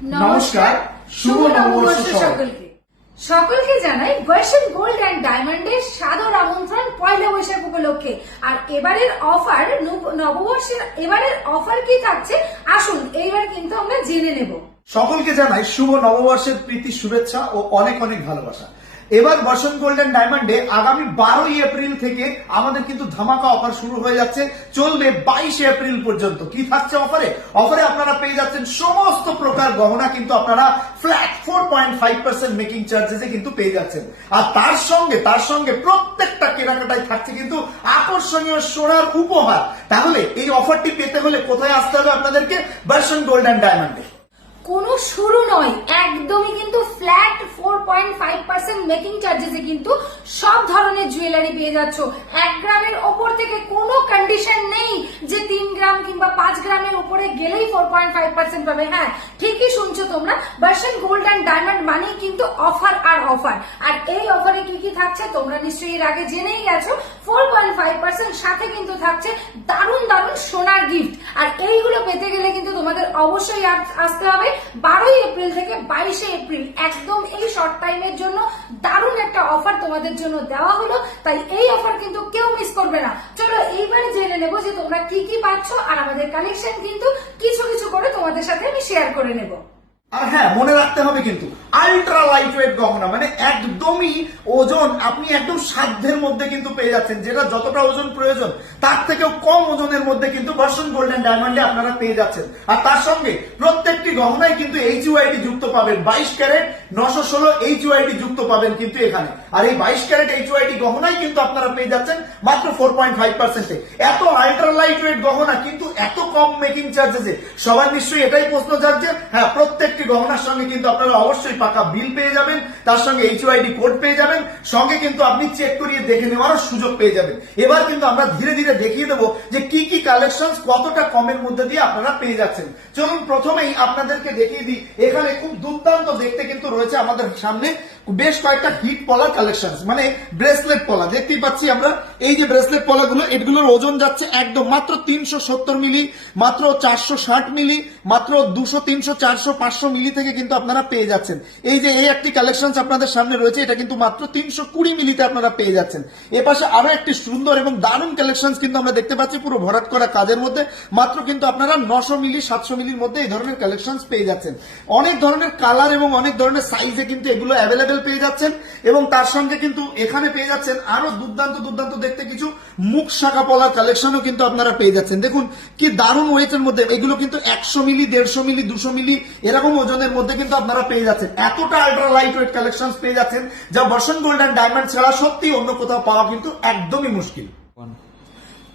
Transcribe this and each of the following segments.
নমস্কার, শুভ নববর্ষ সকলকে। সকলকে জানাই ভার্সন গোল্ড অ্যান্ড ডায়মন্ডের সাদর আমন্ত্রণ পয়লা বৈশাখ উপলক্ষে। আর এবারের অফার, নববর্ষের এবারের অফার কি থাকছে আসুন এইবার কিন্তু আমরা জেনে নেব। সকলকে জানাই শুভ নববর্ষের প্রীতি, শুভেচ্ছা ও অনেক অনেক ভালোবাসা। এবার ভার্সন গোল্ড অ্যান্ড ডায়মন্ডে আগামী 12ই এপ্রিল থেকে আমাদের কিন্তু ধামাকা অফার শুরু হয়ে যাচ্ছে, চলবে 22 এপ্রিল পর্যন্ত। কি থাকছে অফারে? অফারে আপনারা পেয়ে যাচ্ছেন সমস্ত প্রকার গহনা কিন্তু আপনারা ফ্ল্যাট 4.5% মেকিং চার্জেসে কিন্তু পেয়ে যাচ্ছেন। আর তার সঙ্গে প্রত্যেকটা কেনাকাটায় থাকছে কিন্তু আকর্ষণীয় সোনার উপহার। তাহলে এই অফারটি পেতে হলে কোথায় আসতে হবে আপনাদেরকে? ভার্সন গোল্ড অ্যান্ড ডায়মন্ডে। কোনো শুরু নয়, একদমই কিন্তু ফ্ল্যাট 4.5% মেকিং চার্জেসে কিন্তু সব ধরনের জুয়েলারি পেয়ে যাচ্ছ। 1 গ্রামের ওপর থেকে কোনো কন্ডিশন নেই যে 3 গ্রাম কিংবা 5 গ্রামের উপরে গেলেই 4.5% পাবে। হ্যাঁ, ঠিকই শুনছো তোমরা, ভার্সন গোল্ড অ্যান্ড ডায়মন্ড মানেই কিন্তু অফার আর অফার। আর এই অফারে কি কি থাকছে তোমরা নিশ্চয়ই এর আগে জেনেই গেছো। 4.5% সাথে কিন্তু থাকছে দারুণ দারুণ সোনার গিফট। আর এইগুলো পেতে গেলে কিন্তু তোমাদের অবশ্যই আসতে হবে 12ই এপ্রিল থেকে 22 এপ্রিল। একদম এই শর্ট টাইমের জন্য দারুণ একটা অফার তোমাদের জন্য দেওয়া হলো, তাই এই অফার কিন্তু কেউ মিস করবে না। চলো এইবারে জেনে নেবো যে তোমরা কি কি পাচ্ছ, আর আমাদের কালেকশন কিন্তু কিছু কিছু করে তোমাদের সাথে আমি শেয়ার করে নেব। আর হ্যাঁ, মনে রাখতে হবে কিন্তু আল্ট্রা লাইট ওয়েট গহনা, মানে একদমই ওজন আপনি একদম সাধ্যের মধ্যে কিন্তু পেয়ে যাচ্ছেন, যেটা যতটা ওজন প্রয়োজন তার থেকেও কম ওজনের মধ্যে কিন্তু ভার্সন গোল্ড অ্যান্ড ডায়মন্ডে আপনারা পেয়ে যাচ্ছেন। আর তার সঙ্গে প্রত্যেকটি গহনায় কিন্তু HUID যুক্ত পাবেন। 22 ক্যারেট 916 HUID যুক্ত পাবেন কিন্তু এখানে। আর এই 22 ক্যারেট HUID গহনাই কিন্তু আপনারা পেয়ে যাচ্ছেন মাত্র 4.5%। এত আল্ট্রা লাইট ওয়েট গহনা কিন্তু এত কম মেকিং চার্জেসে সবার নিশ্চয়ই এটাই প্রশ্ন জাগছে। হ্যাঁ, প্রত্যেকটি গহনার সঙ্গে কিন্তু আপনারা অবশ্যই পাকা বিল পেয়ে যাবেন, তার সঙ্গে HUID কোড পেয়ে যাবেন, সঙ্গে কিন্তু আপনি চেক করিয়ে দেখে নেওয়ারও সুযোগ পেয়ে যাবেন। এবার কিন্তু আমরা ধীরে ধীরে দেখিয়ে দেবো যে কি কি কালেকশন কতটা কমের মধ্যে দিয়ে আপনারা পেয়ে যাচ্ছেন। চলুন প্রথমেই আপনাদেরকে দেখিয়ে দিই। এখানে খুব দুর্দান্ত দেখতে কিন্তু রয়েছে আমাদের সামনে বেশ কয়েকটা হিট পলার কালেকশন, মানে ব্রেসলেট পলা দেখতেই পাচ্ছি আমরা। এই যে ব্রেসলেট পলাগুলো, এগুলোর ওজন যাচ্ছে একদম মাত্র 370 মিলি, মাত্র 460 মিলি, মাত্র 200, 300, 400, 500 মিলি থেকে কিন্তু আপনারা পেয়ে যাচ্ছেন। এই যে এই একটি কালেকশন আপনাদের সামনে রয়েছে, এটা কিন্তু মাত্র 320 মিলিতে আপনারা পেয়ে যাচ্ছেন। এপাশে আরো একটি সুন্দর এবং দারুণ কালেকশন কিন্তু আমরা দেখতে পাচ্ছি, পুরো ভরাট করা কাজের মধ্যে। মাত্র কিন্তু আপনারা 900 মিলি, 700 মিলির মধ্যে এই ধরনের কালেকশন পেয়ে যাচ্ছেন। অনেক ধরনের কালার এবং অনেক ধরনের সাইজে কিন্তু এগুলো অ্যাভেলেবেল পেয়ে যাচ্ছেন। এবং তার সঙ্গে কিন্তু এখানে পেয়ে যাচ্ছেন আরো দুর্দান্ত দুর্দান্ত দেখতে কিছু মুখ শাখা পলার কালেকশনও কিন্তু আপনারা পেয়ে যাচ্ছেন। দেখুন কি দারুণ ওয়েটের মধ্যে, এগুলো কিন্তু 100 মিলি, 150 মিলি, 200 মিলি এরকম ওজনের মধ্যে কিন্তু আপনারা পেয়ে যাচ্ছেন। এতটা আল্ট্রা লাইট ওয়েট কালেকশন পেয়ে যাচ্ছেন যা ভার্সন গোল্ড অ্যান্ড ডায়মন্ড ছাড়া সত্যি অন্য কোথাও পাওয়া কিন্তু একদমই মুশকিল।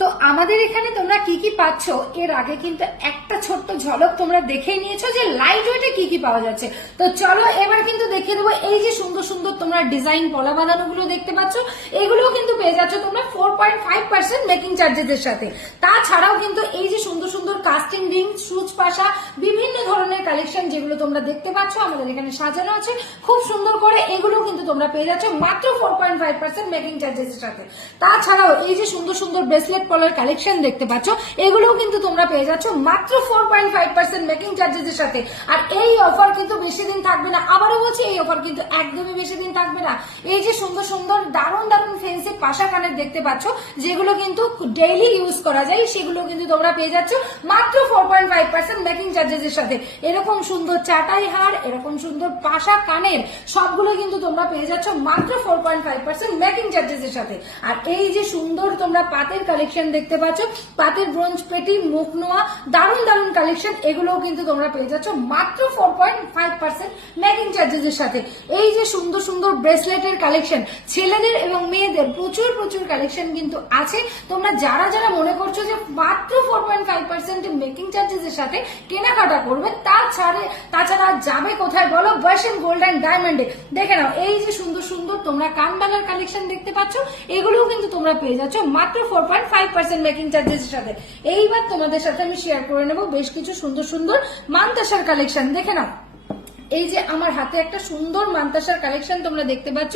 তো আমাদের এখানে তোমরা কি কি পাচ্ছ এর আগে কিন্তু একটা ছোট্ট ঝলক তোমরা দেখেই নিয়েছো যে লাইট ওয়েটে কি কি পাওয়া যাচ্ছে। তো চলো এবার কিন্তু দেখিয়ে দেবো। এই যে সুন্দর সুন্দর তোমরা ডিজাইন পলা বাঁধানো গুলো দেখতে পাচ্ছ, এগুলোও কিন্তু পেয়ে যাচ্ছ তোমরা 4.5% মেকিং চার্জেসের সাথে। তাছাড়াও কিন্তু এই যে সুন্দর সুন্দর কাস্টিং রিং, সুচ পাশা, বিভিন্ন ধরনের কালেকশন যেগুলো তোমরা দেখতে পাচ্ছ আমাদের এখানে সাজানো আছে খুব সুন্দর করে, এগুলো কিন্তু তোমরা পেয়ে যাচ্ছ মাত্র 4.5% মেকিং চার্জেসের সাথে। তাছাড়াও এই যে সুন্দর সুন্দর ব্রেসলেট পলার কালেকশন দেখতে পাচ্ছ, এগুলোও কিন্তু তোমরা পেয়ে যাচ্ছ মাত্র 4.5% মেকিং চার্জেসের সাথে। আর এই অফার কিন্তু বেশি দিন থাকবে না, আবারও বলছি এই অফার কিন্তু একদমই বেশি দিন থাকবে না। এই যে সুন্দর সুন্দর দারুণ দারুণ ফেন্সি পাশা কানের দেখতে পাচ্ছ, যেগুলো কিন্তু ডেইলি ইউজ করা যায়, সেগুলো কিন্তু তোমরা পেয়ে যাচ্ছ মাত্র 4.5% মেকিং চার্জেসের সাথে। এরকম সুন্দর চাটাই হার, এরকম সুন্দর পাশা কানের সবগুলো কিন্তু তোমরা পেয়ে যাচ্ছ মাত্র 4.5% মেকিং চার্জেসের সাথে। আর এই যে সুন্দর তোমরা পাতের কালেকশন দেখতে পাচ্ছ, পাতের ব্রোঞ্জ পেটি, মুখ নোয়া, দারুণ দারুণ কালেকশন, এগুলোও কিন্তু তোমরা পেয়ে যাচ্ছ মাত্র 4.5% মেকিং চার্জেসের সাথে। এই যে সুন্দর সুন্দর ব্রেসলেটের কালেকশন, ছেলেদের এবং মেয়েদের প্রচুর প্রচুর কালেকশন কিন্তু আছে। তোমরা যারা যারা মনে করছো যে মাত্র 4.5% মেকিং চার্জেসের সাথে কেনাকাটা করবে, তাছাড়া যাবে কোথায় বলো? ভার্সন গোল্ড অ্যান্ড ডায়মন্ডে। দেখে নাও এই যে সুন্দর সুন্দর তোমরা কানবালার কালেকশন দেখতে পাচ্ছ, এগুলোও কিন্তু তোমরা পেয়ে যাচ্ছ মাত্র 4.5% মেকিং চার্জেসের সাথে। এইবার তোমাদের সাথে আমি শেয়ার করে নেবো বেশ কিছু সুন্দর সুন্দর মানতাসার কালেকশন। দেখে নাও এই যে আমার হাতে একটা সুন্দর মান্তাসার কালেকশন তোমরা দেখতে পাচ্ছ,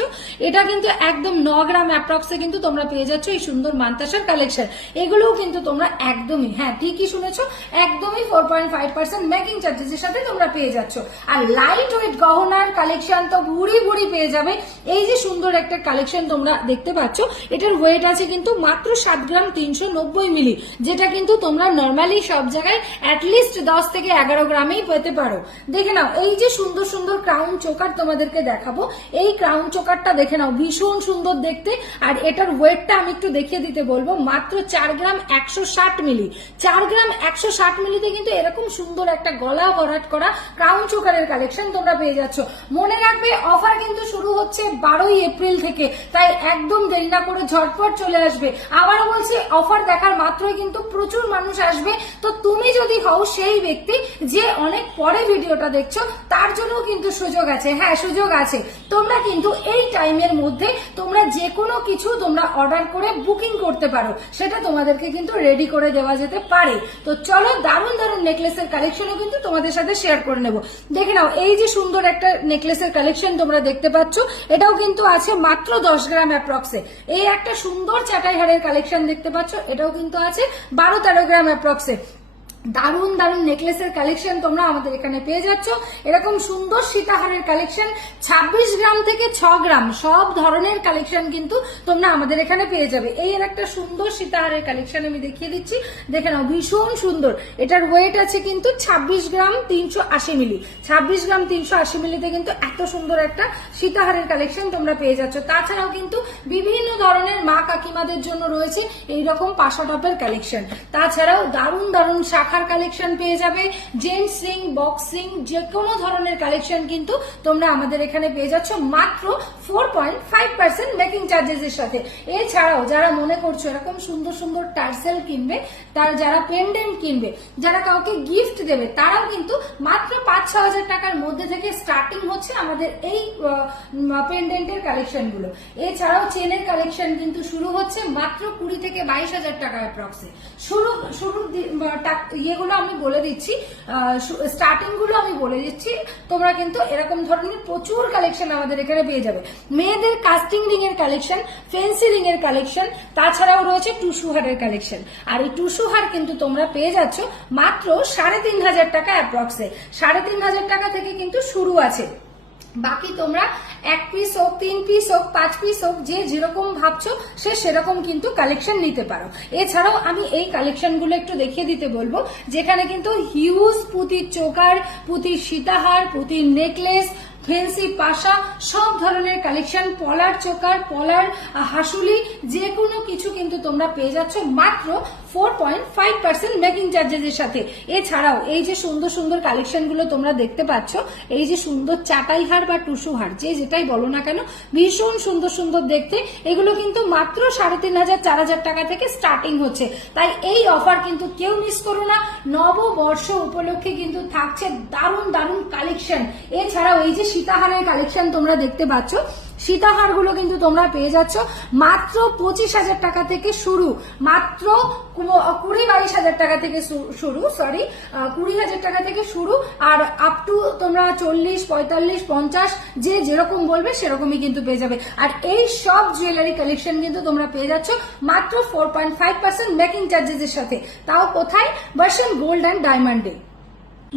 এটা কিন্তু একদম 9 গ্রাম অ্যাপ্রক্সে কিন্তু তোমরা পেয়ে যাচ্ছ এই সুন্দর মান্তাসার কালেকশন। এগুলোও কিন্তু তোমরা একদমই, হ্যাঁ ঠিকই শুনেছো, একদমই 4.5% মেকিং চার্জেসের সাথে তোমরা পেয়ে যাচ্ছ। আর লাইট ওয়েট গহনার কালেকশন তো ভুড়ি ভুড়ি পেয়ে যাবে। এই যে সুন্দর একটা কালেকশন তোমরা দেখতে পাচ্ছ, এটার ওয়েট আছে কিন্তু মাত্র 7 গ্রাম 390 মিলি, যেটা কিন্তু তোমরা নর্মালি সব জায়গায় অ্যাটলিস্ট 10 থেকে 11 গ্রামেই পেতে পারো। দেখে নাও এই যে সুন্দর সুন্দর ক্রাউন চোকার তোমাদেরকে দেখাবো, এই ক্রাউন চোকারটা দেখে নাও, ভীষণ সুন্দর দেখতে। আর এটার ওয়েটটা আমি একটু দেখিয়ে দিতে বলবো, মাত্র 4 গ্রাম 160 মিলি। 4 গ্রাম 160 মিলিতে কিন্তু এরকম সুন্দর একটা গলা ভরাট করা ক্রাউন চোকারের কালেকশন তোমরা পেয়ে যাচ্ছ। মনে রাখবে অফার কিন্তু শুরু হচ্ছে 12ই এপ্রিল থেকে, তাই একদম দেরি না করে ঝটপট চলে আসবে। আবারও বলছি, অফার দেখার মাত্রই কিন্তু প্রচুর মানুষ আসবে। তো তুমি যদি হও সেই ব্যক্তি যে অনেক পরে ভিডিওটা দেখছো, তার জন্য কিন্তু সুযোগ আছে, হ্যাঁ সুযোগ আছে। তোমরা কিন্তু এই টাইমের মধ্যে তোমরা যে কোনো কিছু তোমরা অর্ডার করে বুকিং করতে পারো, সেটা তোমাদেরকে কিন্তু রেডি করে দেওয়া যেতে পারে। তো চলো দারুণ দারুণ নেকলেসের কালেকশনও কিন্তু তোমাদের সাথে শেয়ার করে নেব। দেখে নাও এই যে সুন্দর একটা নেকলেসের কালেকশন তোমরা দেখতে পাচ্ছ, এটাও কিন্তু আছে মাত্র 10 গ্রাম অ্যাপ্রক্সে। এই একটা সুন্দর চাটাই হারের কালেকশন দেখতে পাচ্ছ, এটাও কিন্তু আছে 12-13 গ্রাম অ্যাপ্রক্সে। দারুণ দারুণ নেকলেসের কালেকশন তোমরা আমাদের এখানে পেয়ে যাচ্ছ। এরকম সুন্দর সীতাহারের কালেকশন 26 গ্রাম থেকে 6 গ্রাম সব ধরনের কালেকশন কিন্তু তোমরা আমাদের এখানে পেয়ে যাবে। এই এর একটা সুন্দর সীতাহারের কালেকশন আমি দেখিয়ে দিচ্ছি, দেখে নাও ভীষণ সুন্দর। এটার ওয়েট আছে কিন্তু 26 গ্রাম 380 মিলি। 26 গ্রাম 380 মিলিতে কিন্তু এত সুন্দর একটা সীতাহারের কালেকশন তোমরা পেয়ে যাচ্ছ। তাছাড়াও কিন্তু বিভিন্ন ধরনের মা কাকিমাদের জন্য রয়েছে এইরকম পাশা টপের কালেকশন। তাছাড়াও দারুণ দারুণ শাখার কালেকশন পেয়ে যাবে, জেন্টস রিং, বক্স রিং, যে কোনো ধরনের কালেকশন কিন্তু তোমরা আমাদের এখানে পেয়ে যাচ্ছ মাত্র 4.5% মেকিং চার্জেস এর সাথে। এছাড়াও যারা মনে করছো এরকম সুন্দর সুন্দর টার্সেল কিনবে, তার যারা পেন্ডেন্ট কিনবে, যারা কাউকে গিফট দেবে, তারাও কিন্তু মাত্র 5-6 হাজার টাকার মধ্যে থেকে স্টার্টিং হচ্ছে আমাদের এই পেন্ডেন্টের কালেকশন গুলো। এছাড়াও চেনের কালেকশন কিন্তু শুরু হচ্ছে মাত্র 20 থেকে 22 হাজার টাকা অ্যাপ্রক্সে। শুরু ইয়েগুলো আমি বলে দিচ্ছি, স্টার্টিং গুলো আমি বলে দিচ্ছি। তোমরা কিন্তু এরকম ধরনের প্রচুর কালেকশন আমাদের এখানে পেয়ে যাবে। মেয়েদের কাস্টিং রিং এর কালেকশন, ফেন্সি রিং এর কালেকশন, তাছাড়াও রয়েছে টুসু হারের কালেকশন। আর এই টুসু হার কিন্তু তোমরা পেয়ে যাচ্ছ মাত্র 3,500 টাকা অ্যাপ্রক্সে। 3,500 টাকা থেকে কিন্তু শুরু আছে। বাকি তোমরা 1 পিস হোক, 3 পিস হোক, 5 পিস হোক, যে যেরকম ভাবছো সে সেরকম কিন্তু কালেকশন নিতে পারো। এছাড়াও আমি এই কালেকশন গুলো একটু দেখিয়ে দিতে বলবো, যেখানে কিন্তু হিউজ পুঁতির চোকার, পুঁতির সীতাহার, পুঁতির নেকলেস, ফেন্সি পাশা, সব ধরনের কালেকশন, পলার চোকার, পলার হাসুলি, যে কোনো কিছু কিন্তু তোমরা পেয়ে যাচ্ছ মাত্র 4.5% মেকিং চার্জেস এর সাথে। এছাড়াও এই যে সুন্দর সুন্দর কালেকশন গুলো তোমরা দেখতে পাচ্ছ, এই যে সুন্দর চাটাই হার বা টুসু হার, যে যেটাই বলো না কেন, ভীষণ সুন্দর সুন্দর দেখতে, এগুলো কিন্তু মাত্র 3,500-4,000 টাকা থেকে স্টার্টিং হচ্ছে। তাই এই অফার কিন্তু কেউ মিস করো না। নববর্ষ উপলক্ষে কিন্তু থাকছে দারুণ দারুণ কালেকশন। এছাড়াও এই যে সীতাহারের কালেকশন তোমরা দেখতে পাচ্ছ, সীতাহার গুলো কিন্তু তোমরা পেয়ে যাচ্ছ মাত্র 25,000 টাকা থেকে শুরু, মাত্র 20-22 হাজার টাকা থেকে শুরু, 20,000 টাকা থেকে শুরু, আর আপ টু তোমরা 40, 45, 50 যে যেরকম বলবে সেরকমই কিন্তু পেয়ে যাবে। আর এই সব জুয়েলারি কালেকশন কিন্তু তোমরা পেয়ে যাচ্ছ মাত্র 4.5% মেকিং চার্জেস এর সাথে। তাও কোথায়? ভার্সন গোল্ড অ্যান্ড ডায়মন্ডে।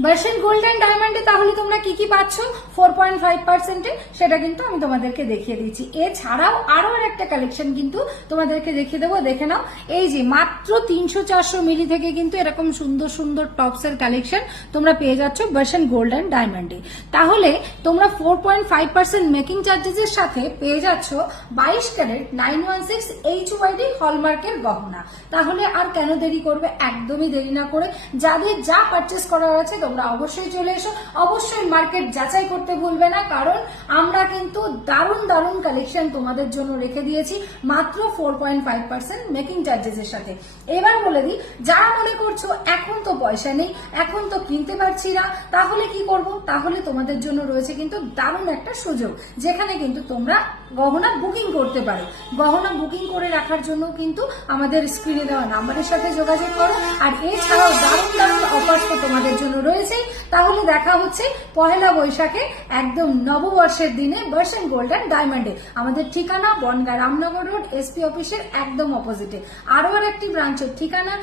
ভার্সন গোল্ড অ্যান্ড ডায়মন্ডে তাহলে তোমরা কি কি পাচ্ছ 4.5%, সেটা কিন্তু আমি তোমাদেরকে দেখিয়ে দিচ্ছি। এছাড়াও আরো একটা কালেকশন কিন্তু তোমাদেরকে দেখিয়ে দেবো, দেখে নাও। এই যে মাত্র 300-400 মিলি থেকে কিন্তু এরকম সুন্দর সুন্দর টপস এর কালেকশন তোমরা পেয়ে যাচ্ছ ভার্সন গোল্ড অ্যান্ড ডায়মন্ডে। তাহলে তোমরা 4.5% মেকিং চার্জেস এর সাথে পেয়ে যাচ্ছ 22 ক্যারেট 916 HYD হলমার্কের গহনা। তাহলে আর কেন দেরি করবে? একদমই দেরি না করে যাদের যা পারচেস করার আছে তোমরা অবশ্যই চলে এসো। অবশ্যই মার্কেট যাচাই করতে ভুলবে না, কারণ আমরা কিন্তু দারুণ দারুণ কালেকশন তোমাদের জন্য রেখে দিয়েছি মাত্র 4.5% মেকিং চার্জেস এর সাথে। এবার বলে দিই, যারা মনে করছো এখন তো পয়সা নেই, এখন তো কিনতে পারছি না, তাহলে কি করব? তাহলে তোমাদের জন্য রয়েছে কিন্তু দারুণ একটা সুযোগ, যেখানে কিন্তু তোমরা গহনা বুকিং করতে পারো। গহনা বুকিং করে রাখার জন্য কিন্তু আমাদের স্ক্রিনে দেওয়া নাম্বারের সাথে যোগাযোগ করো। আর এছাড়াও দারুণ দারুণ অফার্স তো তোমাদের জন্য রয়েছে। তাহলে দেখা হচ্ছে পহেলা বৈশাখে একদম নববর্ষের দিনে বার্সেন গোল্ডেন ডায়মন্ডে। আমাদের ঠিকানা বনগাঁ রামনগর রোড এসপি অফিসের একদম অপোজিটে। আরো একটি ব্রাঞ্চের ঠিকানা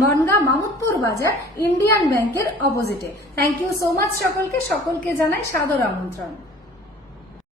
বনগাঁ মামুদপুর বাজার ইন্ডিয়ান ব্যাংকের অপোজিটে। থ্যাংক ইউ সো মাচ সকলকে জানাই সাদর আমন্ত্রণ।